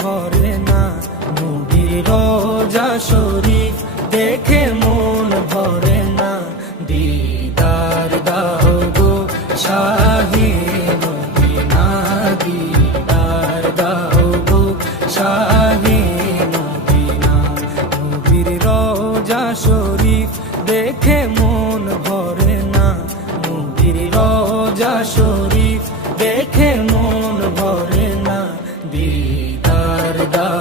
ভরে না, নবীর রোজা শরীফ দেখে মন ভরে না। দিদার দাও গো শাহে মদিনা, দিদার দাও গো শাহে মদিনা। নবীর রোজা শরীফ দেখে মন ভরে না, নবীর রোজা শরীফ দেখে মন ভরে না। দিদার দাও